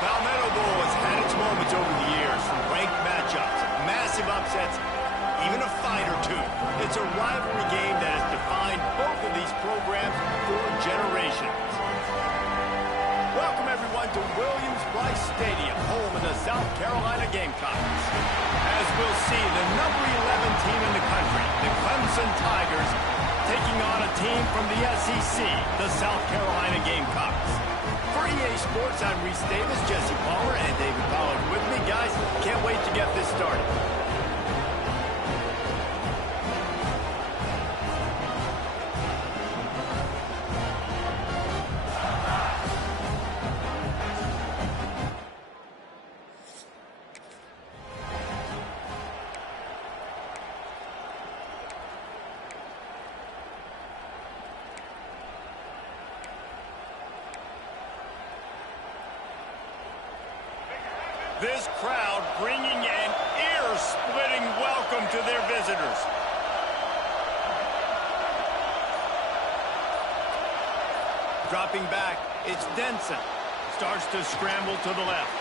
Palmetto Bowl has had its moments over the years, from ranked matchups, massive upsets, even a fight or two. It's a rivalry game that has defined both of these programs for generations. Welcome, everyone, to Williams-Brice Stadium, home of the South Carolina Gamecocks. As we'll see, the number 11 team in the country, the Clemson Tigers, taking on a team from the SEC, the South Carolina Gamecocks. For EA Sports, I'm Reese Davis, Jesse Palmer, and David Pollard with me. Guys, can't wait to get this started. This crowd bringing an ear-splitting welcome to their visitors. Dropping back, it's Denson. Starts to scramble to the left.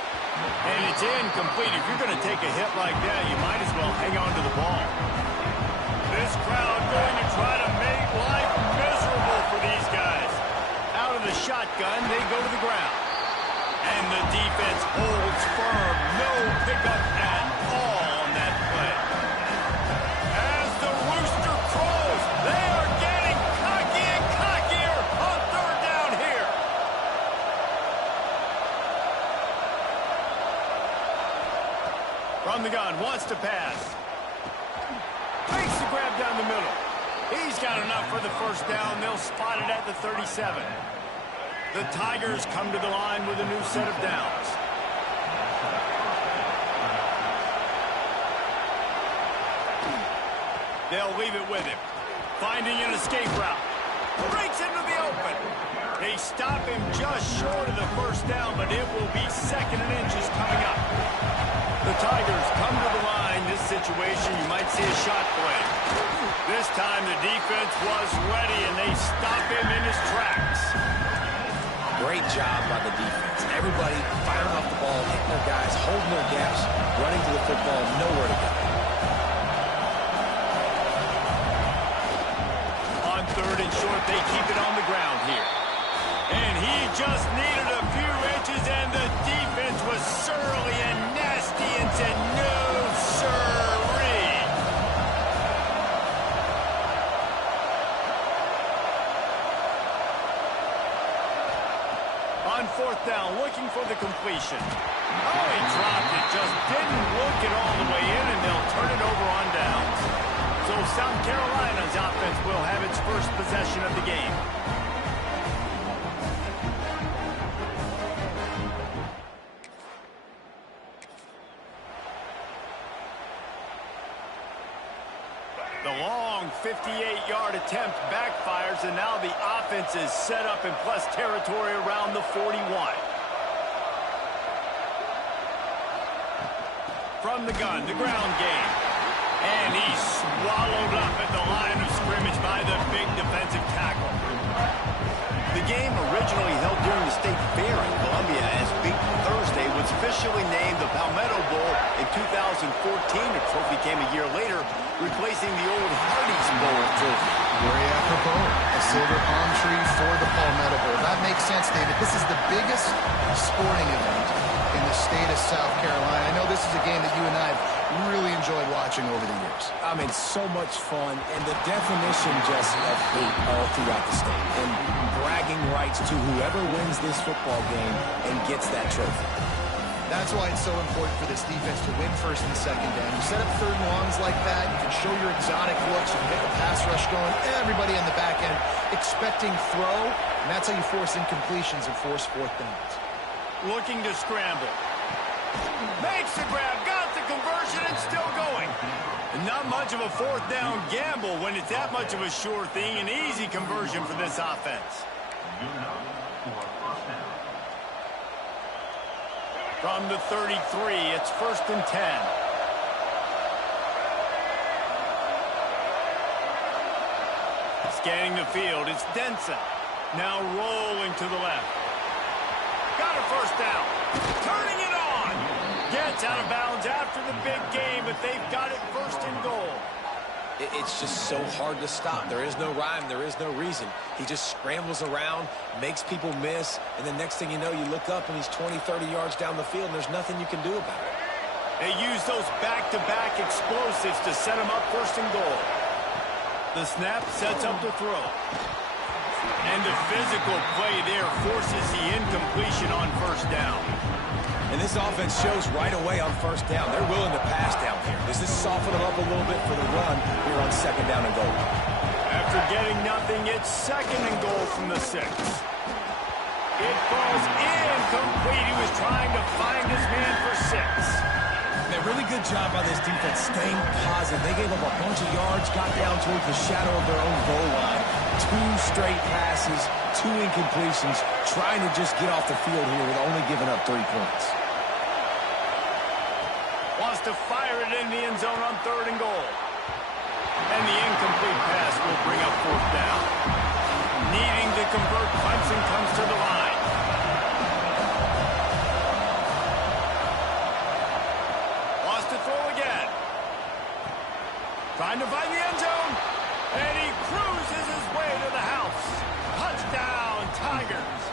And it's incomplete. If you're going to take a hit like that, you might as well hang on to the ball. This crowd going to try to make life miserable for these guys. Out of the shotgun, they go to the ground. And the defense holds firm. No pickup at all on that play. As the rooster crows, they are getting cocky and cockier on third down here. From the gun, wants to pass. Makes the grab down the middle. He's got enough for the first down. They'll spot it at the 37. The Tigers come to the line with a new set of downs. They'll leave it with him. Finding an escape route. Breaks into the open. They stop him just short of the first down, but it will be second and inches coming up. The Tigers come to the line. This situation, you might see a shot play. This time the defense was ready, and they stop him in his tracks. Great job by the defense. Everybody firing off the ball, hitting their guys, holding their gaps, running to the football, nowhere to go. On third and short, they keep it on the ground here. And he just needed a few inches, and the defense was surly and nasty and said, no, sirree. On fourth down, looking for the completion. Oh, he dropped it. Just didn't look it all the way in, and they'll turn it over on downs. So South Carolina's offense will have its first possession of the game. The long 58-yard attempt backfires, and now the offense is set up in plus territory around the 41. From the gun, the ground game. And he's swallowed up at the line of scrimmage by the big defensive tackle. The game originally held during the State Fair in Columbia, as Big Thursday was officially named the Palmetto Bowl in 2014. The trophy came a year later, replacing the old Hardee's Bowl trophy. Very apropos, a silver palm tree for the Palmetto Bowl. That makes sense, David. This is the biggest sporting event in the state of South Carolina. I know this is a game that you and I have really enjoyed watching over the years. I mean, so much fun, and the definition just of hate all throughout the state. And bragging rights to whoever wins this football game and gets that trophy. That's why it's so important for this defense to win first and second down. You set up third and longs like that, you can show your exotic looks, you can get the pass rush going, everybody on the back end expecting throw, and that's how you force incompletions and force fourth downs. Looking to scramble. Makes the grab, got the conversion, and still going. Not much of a fourth down gamble when it's that much of a sure thing. An easy conversion for this offense. From the 33, it's first and 10. Scanning the field, it's Denson. Now rolling to the left. Got a first down. Turning it on. Gets out of bounds after the big game, but they've got it first and goal. It's just so hard to stop. There is no rhyme. There is no reason. He just scrambles around, makes people miss, and the next thing you know, you look up and he's 20, 30 yards down the field, and there's nothing you can do about it. They use those back-to-back explosives to set him up first and goal. The snap sets up the throw. And the physical play there forces the incompletion on first down. And this offense shows right away on first down. They're willing to pass down here. Does this soften them up a little bit for the run here on second down and goal? After getting nothing, it's second and goal from the 6. It falls incomplete. He was trying to find his man for 6. A really good job by this defense staying positive. They gave up a bunch of yards, got down towards the shadow of their own goal line. 2 straight passes, 2 incompletions, trying to just get off the field here with only giving up 3 points. Wants to fire it in the end zone on third and goal. And the incomplete pass will bring up fourth down. Needing to convert, Clemson comes to the line. Wants to throw again. Trying to find the end zone. And he cruises his way to the house. Touchdown, Tigers.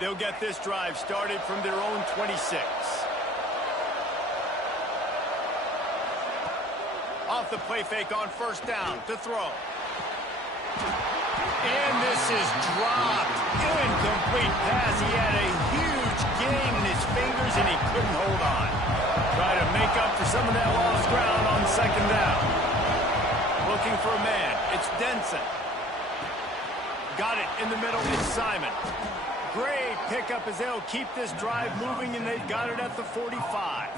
They'll get this drive started from their own 26. Off the play fake on first down to throw. And this is dropped. Incomplete pass. He had a huge gain in his fingers and he couldn't hold on. Try to make up for some of that lost ground on second down. Looking for a man. It's Denson. Got it in the middle. It's Simon. Great pickup as they'll keep this drive moving, and they've got it at the 45.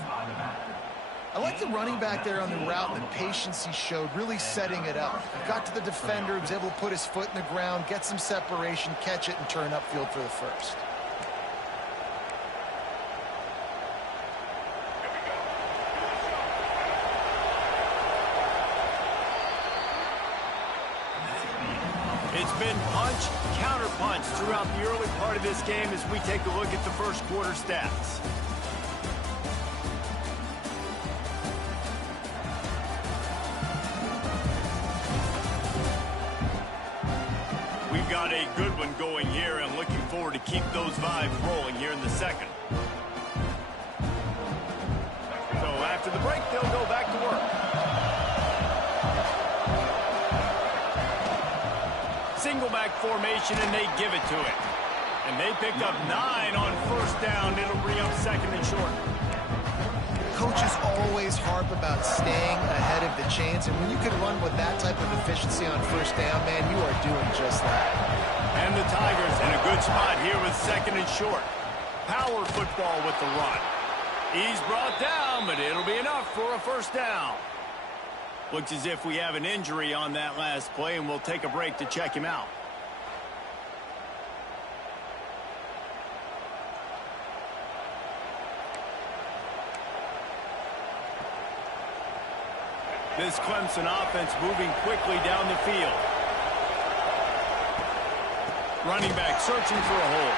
I like the running back there on the route and the patience he showed, really setting it up. Got to the defender, was able to put his foot in the ground, get some separation, catch it, and turn upfield for the first. It's been punch, counter-punch throughout the early part of this game as we take a look at the first quarter stats. We've got a good one going here and looking forward to keep those vibes rolling here in the second. So after the break, they'll go back to work. Single back formation, and they give it to it. And they pick up 9 on first down. It'll bring up second and short. Coaches always harp about staying ahead of the chains, and when you can run with that type of efficiency on first down, man, you are doing just that. And the Tigers in a good spot here with second and short. Power football with the run. He's brought down, but it'll be enough for a first down. Looks as if we have an injury on that last play, and we'll take a break to check him out. This Clemson offense moving quickly down the field. Running back searching for a hole.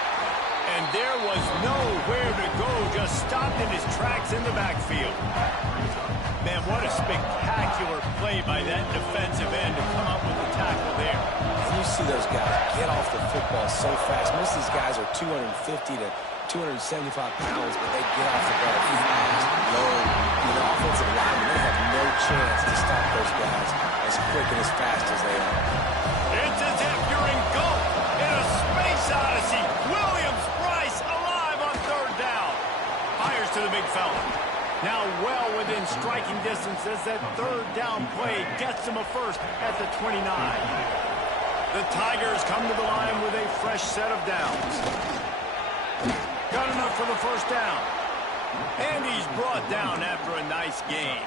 And there was nowhere to go, just stopped in his tracks in the backfield. Man, what a spectacular play by that defensive end to come up with the tackle there. And you see those guys get off the football so fast. Most of these guys are 250 to 275 pounds, but they get off the ball fast, low. The offensive linemen, they have no chance to stop those guys as quick and as fast as they are. It's as if you're engulfed in a space odyssey. Williams-Brice alive on third down. Fires to the big fella. Now well within striking distance as that third down play gets him a first at the 29. The Tigers come to the line with a fresh set of downs. Got enough for the first down. And he's brought down after a nice gain.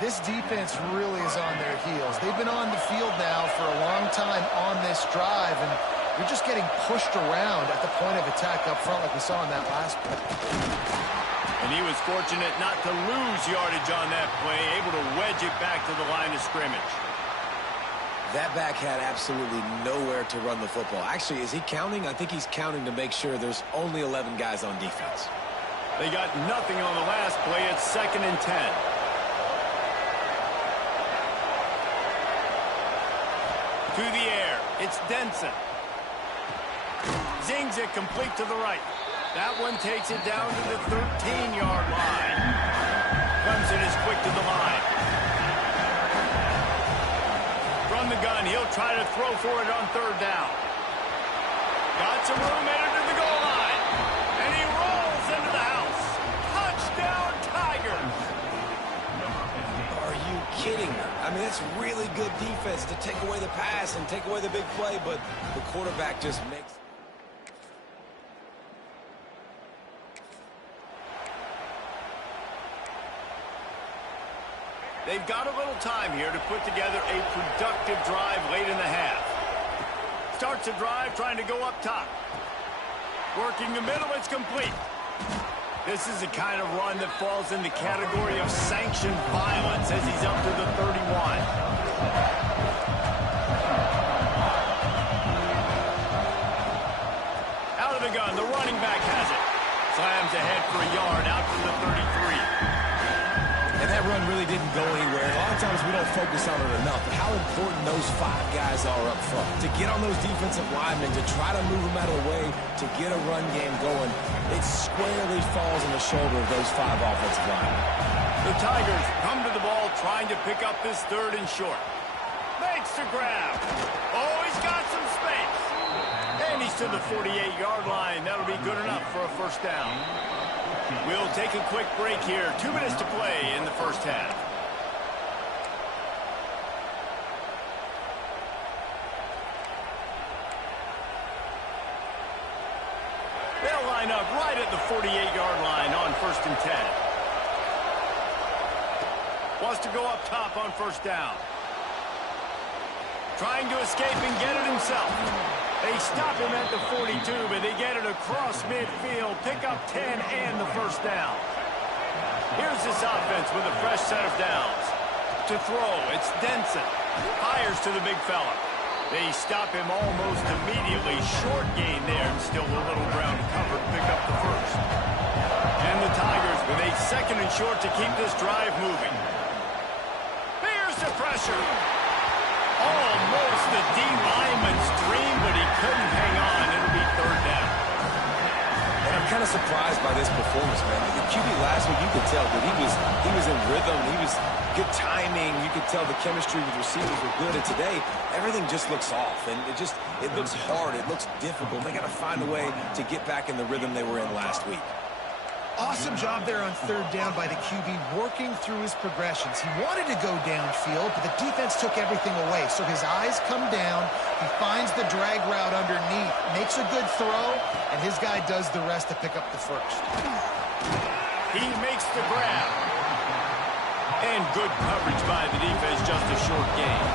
This defense really is on their heels. They've been on the field now for a long time on this drive, and you're just getting pushed around at the point of attack up front like we saw in that last play. And he was fortunate not to lose yardage on that play, able to wedge it back to the line of scrimmage. That back had absolutely nowhere to run the football. Actually, is he counting? I think he's counting to make sure there's only 11 guys on defense. They got nothing on the last play. It's 2nd and 10. To the air. It's Denson. Zings it complete to the right. That one takes it down to the 13-yard line. Clemson is quick to the line. From the gun, he'll try to throw for it on 3rd down. Got some room headed to the goal line. And he rolls into the house. Touchdown, Tigers! Are you kidding me? I mean, that's really good defense to take away the pass and take away the big play, but the quarterback just makes... They've got a little time here to put together a productive drive late in the half. Starts a drive trying to go up top. Working the middle, it's complete. This is the kind of run that falls in the category of sanctioned violence as he's up to the 31. Out of the gun, the running back has it. Slams ahead for a yard out to the 33. And that run really didn't go anywhere. A lot of times we don't focus on it enough, but how important those 5 guys are up front. To get on those defensive linemen, to try to move them out of the way, to get a run game going, it squarely falls on the shoulder of those 5 offensive linemen. The Tigers come to the ball trying to pick up this 3rd and short. Makes the grab. Oh, he's got some space. And he's to the 48-yard line. That'll be good enough for a first down. We'll take a quick break here. 2 minutes to play in the first half. They'll line up right at the 48-yard line on 1st and 10. Wants to go up top on 1st down. Trying to escape and get it himself. They stop him at the 42, but they get it across midfield. Pick up 10 and the first down. Here's this offense with a fresh set of downs. To throw, it's Denson. Fires to the big fella. They stop him almost immediately. Short gain there, and still a little ground covered. Pick up the first. And the Tigers with a 2nd and short to keep this drive moving. Here's the pressure. Almost the D-lineman's dream, but he couldn't hang on. It'll be 3rd down. And I'm kind of surprised by this performance, man. The QB last week, you could tell that he was in rhythm. He was good timing. You could tell the chemistry with receivers were good. And today, everything just looks off. And it looks hard. It looks difficult. They got to find a way to get back in the rhythm they were in last week. Awesome job there on 3rd down by the QB, working through his progressions. He wanted to go downfield, but the defense took everything away. So his eyes come down, he finds the drag route underneath, makes a good throw, and his guy does the rest to pick up the first. He makes the grab. And good coverage by the defense, just a short gain.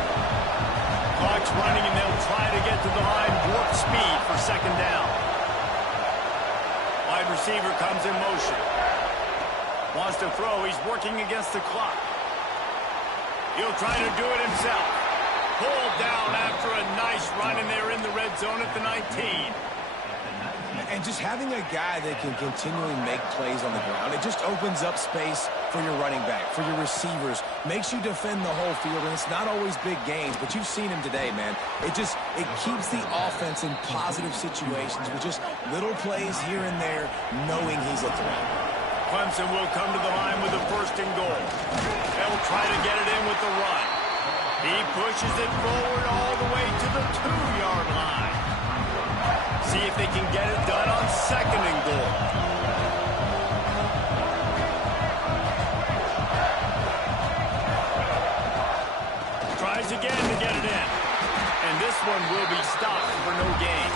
Clock's running, and they'll try to get to the line, warp speed for 2nd down. Wide receiver comes in motion. Wants to throw. He's working against the clock. He'll try to do it himself. Pulled down after a nice run, and they're in the red zone at the 19. And just having a guy that can continually make plays on the ground, it just opens up space for your running back, for your receivers, makes you defend the whole field, and it's not always big gains, but you've seen him today, man. It keeps the offense in positive situations with just little plays here and there, knowing he's a threat. Clemson will come to the line with a 1st and goal. They'll try to get it in with the run. He pushes it forward all the way to the 2-yard line. See if they can get it done on 2nd and goal. Tries again to get it in. And this one will be stopped for no gain.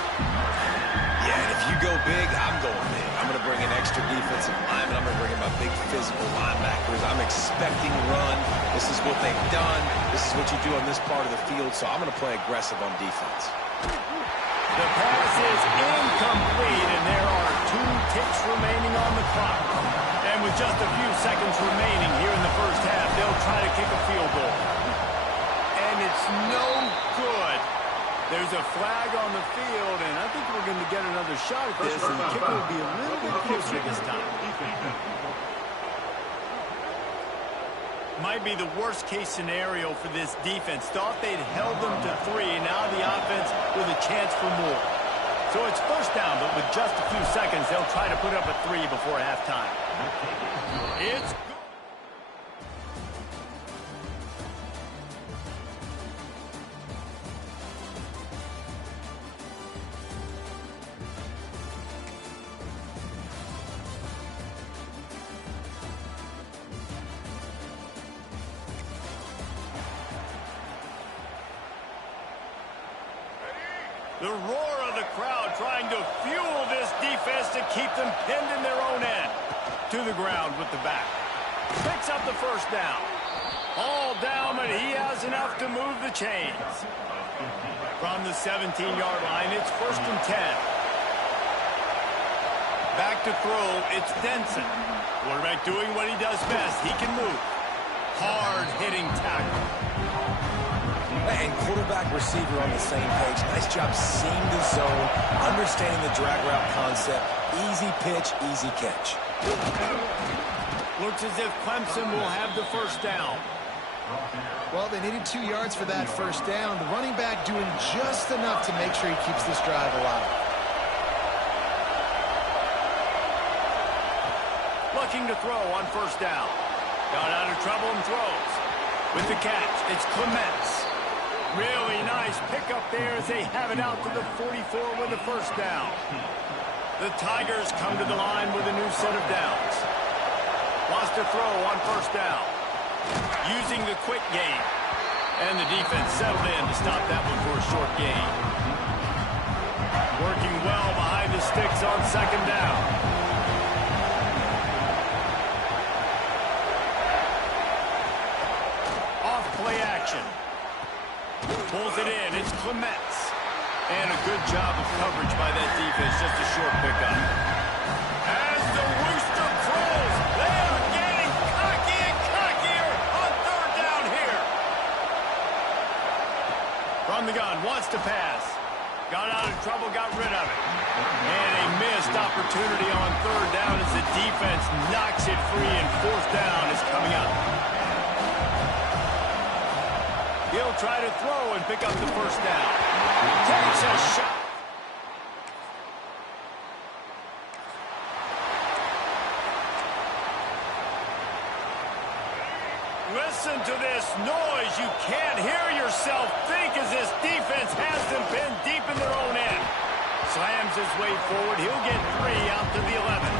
Yeah, and if you go big, I'm going big. I'm going to bring in extra defensive linemen. I'm going to bring in my big physical linebackers. I'm expecting run. This is what they've done. This is what you do on this part of the field, so I'm going to play aggressive on defense. The pass is incomplete, and there are 2 ticks remaining on the clock. And with just a few seconds remaining here in the first half, they'll try to kick a field goal. And it's no good. There's a flag on the field, and I think we're going to get another shot at this, and the kicker will be a little bit closer this time. Might be the worst-case scenario for this defense. Thought they'd held them to 3, now the offense with a chance for more. So it's first down, but with just a few seconds, they'll try to put up a 3 before halftime. It's good. The roar of the crowd trying to fuel this defense to keep them pinned in their own end. To the ground with the back. Picks up the first down. All down, but he has enough to move the chains. From the 17-yard line, it's 1st and 10. Back to throw, it's Denson. Quarterback doing what he does best. He can move. Hard-hitting tackle. And quarterback receiver on the same page. Nice job seeing the zone, understanding the drag route concept. Easy pitch, easy catch. Looks as if Clemson will have the first down. Well, they needed 2 yards for that first down. The running back doing just enough to make sure he keeps this drive alive. Looking to throw on first down. Got out of trouble and throws. With the catch, it's Clemson. Really nice pickup there as they have it out to the 44 with the first down. The Tigers come to the line with a new set of downs. Wants to throw on first down. Using the quick game. And the defense settled in to stop that one for a short gain. Working well behind the sticks on second down. Off play action. Pulls it in. It's Clements. And a good job of coverage by that defense. Just a short pickup. As the rooster crows, they are getting cocky and cockier on third down here. From the gun, wants to pass. Got out of trouble, got rid of it. And a missed opportunity on third down as the defense knocks it free, and fourth down is coming up. He'll try to throw and pick up the first down. Takes a shot. Listen to this noise. You can't hear yourself think as this defense has them pinned deep in their own end. Slams his way forward. He'll get 3 out to the 11.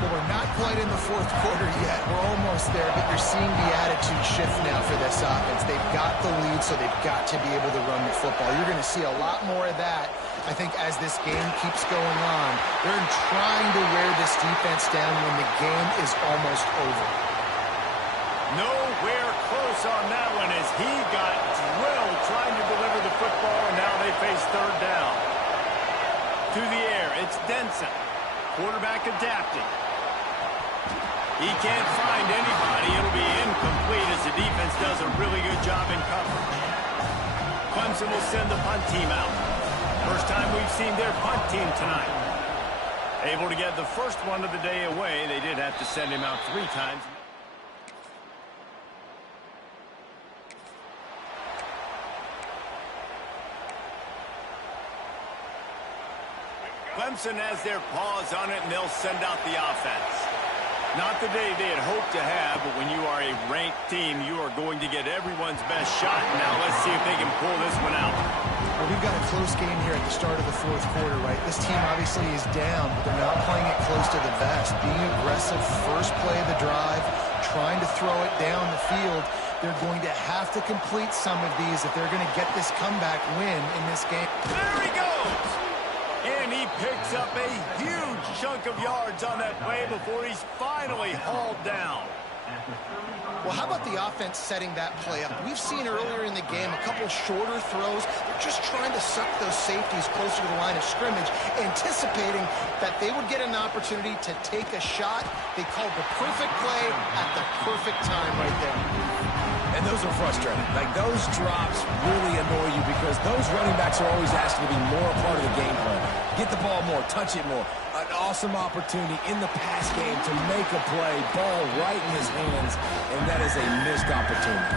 Well, we're not quite in the fourth quarter yet. We're almost there, but you're seeing the attitude shift now for this offense. They've got the lead, so they've got to be able to run the football. You're going to see a lot more of that, I think, as this game keeps going on. They're trying to wear this defense down when the game is almost over. Nowhere close on that one as he got drilled trying to deliver the football, and now they face third down. To the air, it's Denson. Quarterback adapting. He can't find anybody. It'll be incomplete as the defense does a really good job in coverage. Clemson will send the punt team out. First time we've seen their punt team tonight. Able to get the first one of the day away. They did have to send him out 3 times. Clemson has their paws on it, and they'll send out the offense. Not the day they had hoped to have, but when you are a ranked team, you are going to get everyone's best shot. Now let's see if they can pull this one out. Well, we've got a close game here at the start of the fourth quarter, right? This team obviously is down, but they're not playing it close to the vest. Being aggressive, first play of the drive, trying to throw it down the field. They're going to have to complete some of these if they're going to get this comeback win in this game. There he goes! And he picks up a huge chunk of yards on that play before he's finally hauled down. Well, how about the offense setting that play up? We've seen earlier in the game a couple shorter throws. They're just trying to suck those safeties closer to the line of scrimmage, anticipating that they would get an opportunity to take a shot. They called the perfect play at the perfect time right there. And those are frustrating. Like, those drops really annoy you because those running backs are always asking to be more a part of the game plan. Get the ball more, touch it more. An awesome opportunity in the pass game to make a play, ball right in his hands, and that is a missed opportunity.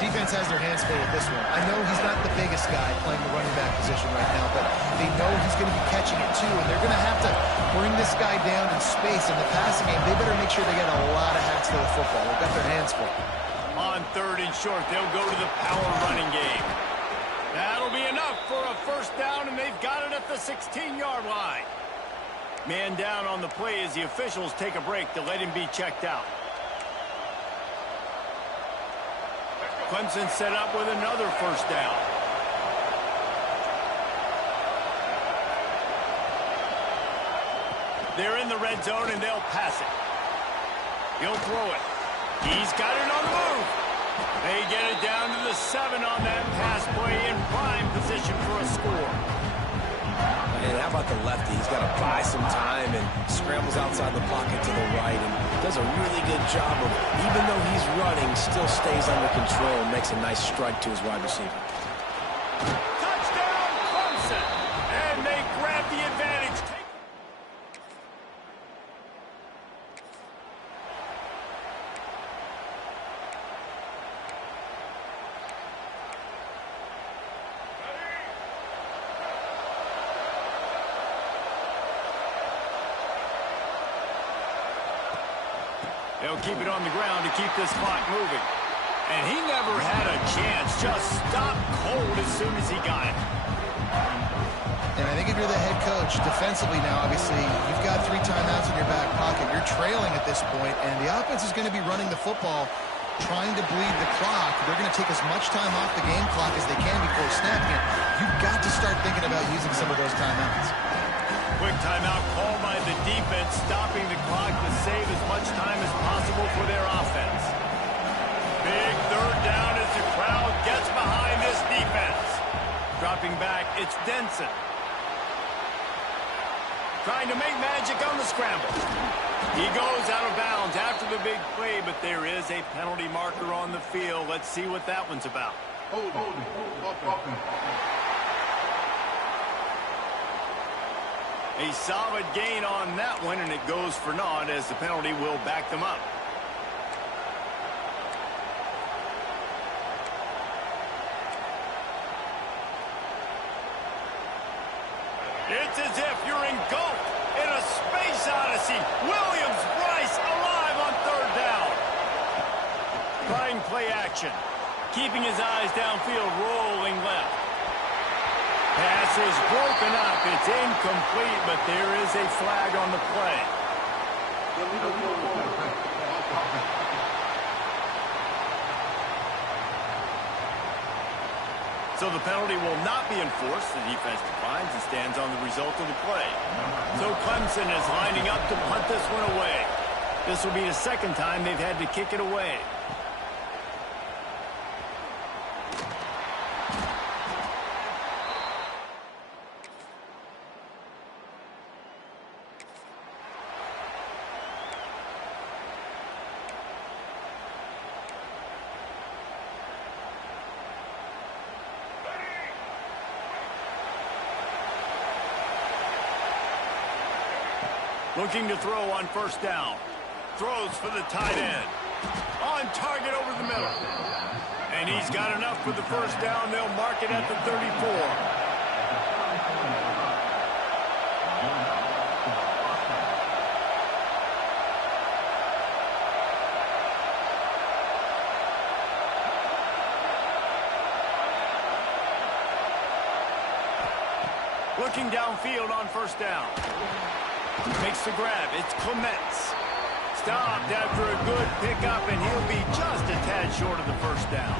Defense has their hands full with this one. I know he's not the biggest guy playing the running back position right now, but they know he's going to be catching it too, and they're going to have to bring this guy down in space in the passing game. They better make sure they get a lot of hats to the football. They've got their hands full. On 3rd and short, they'll go to the power running game. That'll be enough for a first down, and they've got it at the 16-yard line. Man down on the play as the officials take a break to let him be checked out. Clemson set up with another first down. They're in the red zone, and they'll pass it. He'll throw it. He's got it on the move. They get it down to the 7 on that pass play in prime position for a score. And how about the lefty? He's got to buy some time and scrambles outside the pocket to the right and does a really good job of, even though he's running, still stays under control and makes a nice strike to his wide receiver. Touchdown, Clemson! And they grab the advantage. They'll keep it on the ground to keep this clock moving. And he never had a chance. Just stopped cold as soon as he got it. And I think if you're the head coach, defensively now, obviously, you've got 3 timeouts in your back pocket. You're trailing at this point, and the offense is going to be running the football, trying to bleed the clock. They're going to take as much time off the game clock as they can before snapping it. You've got to start thinking about using some of those timeouts. Quick timeout called by the defense, stopping the clock to save as much time as possible for their offense. Big 3rd down as the crowd gets behind this defense. Dropping back, it's Denson. Trying to make magic on the scramble. He goes out of bounds after the big play, but there is a penalty marker on the field. Let's see what that one's about. Hold on. A solid gain on that one, and it goes for naught as the penalty will back them up. It's as if you're engulfed in a space odyssey. Williams-Brice alive on 3rd down. Trying play action. Keeping his eyes downfield, rolling left. Pass is broken up. It's incomplete, but there is a flag on the play. So the penalty will not be enforced. The defense declines and stands on the result of the play. So Clemson is lining up to punt this one away. This will be the 2nd time they've had to kick it away. Looking to throw on 1st down. Throws for the tight end. On target over the middle. And he's got enough for the 1st down. They'll mark it at the 34. Looking downfield on 1st down. Makes the grab. It's Clemson. Stopped after a good pickup, and he'll be just a tad short of the 1st down.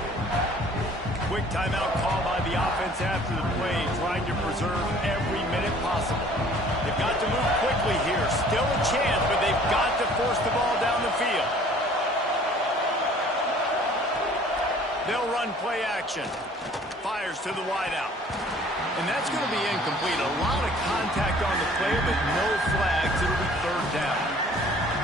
quick timeout call by the offense after the play, trying to preserve every minute possible. They've got to move quickly here. Still a chance, but they've got to force the ball down the field. They'll run play action. Fires to the wideout. And that's going to be incomplete. A lot of contact on the play, but no flags. It'll be third down.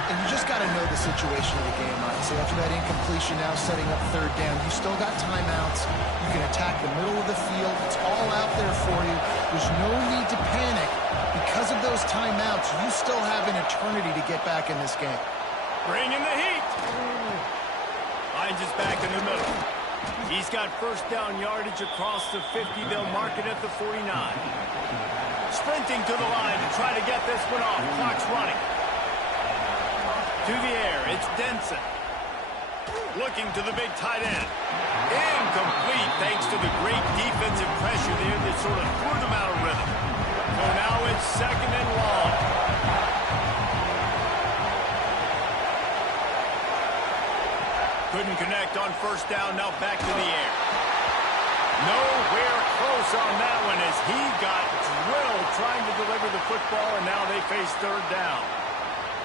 And you just got to know the situation of the game, honestly. After that incompletion, now setting up third down, you still got timeouts. You can attack the middle of the field. It's all out there for you. There's no need to panic. Because of those timeouts, you still have an eternity to get back in this game. Bring in the heat. Finds his back in the middle. He's got first down yardage across the 50. They'll mark it at the 49. Sprinting to the line to try to get this one off. Clock's running. To the air, it's Denson. Looking to the big tight end. Incomplete thanks to the great defensive pressure there that sort of threw them out of rhythm. So now it's second and long. Couldn't connect on first down, now back to the air. Nowhere close on that one as he got drilled trying to deliver the football, and now they face third down.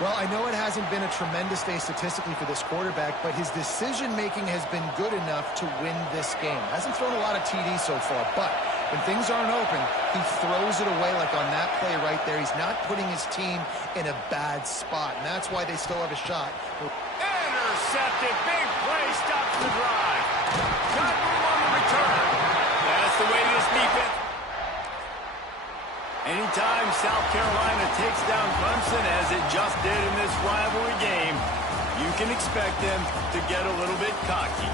Well, I know it hasn't been a tremendous day statistically for this quarterback, but his decision-making has been good enough to win this game. Hasn't thrown a lot of TDs so far, but when things aren't open, he throws it away like on that play right there. He's not putting his team in a bad spot, and that's why they still have a shot. Intercepted, big play, stops the drive. Got room on the return. That's the way this defense. Anytime South Carolina takes down Clemson, as it just did in this rivalry game, you can expect them to get a little bit cocky.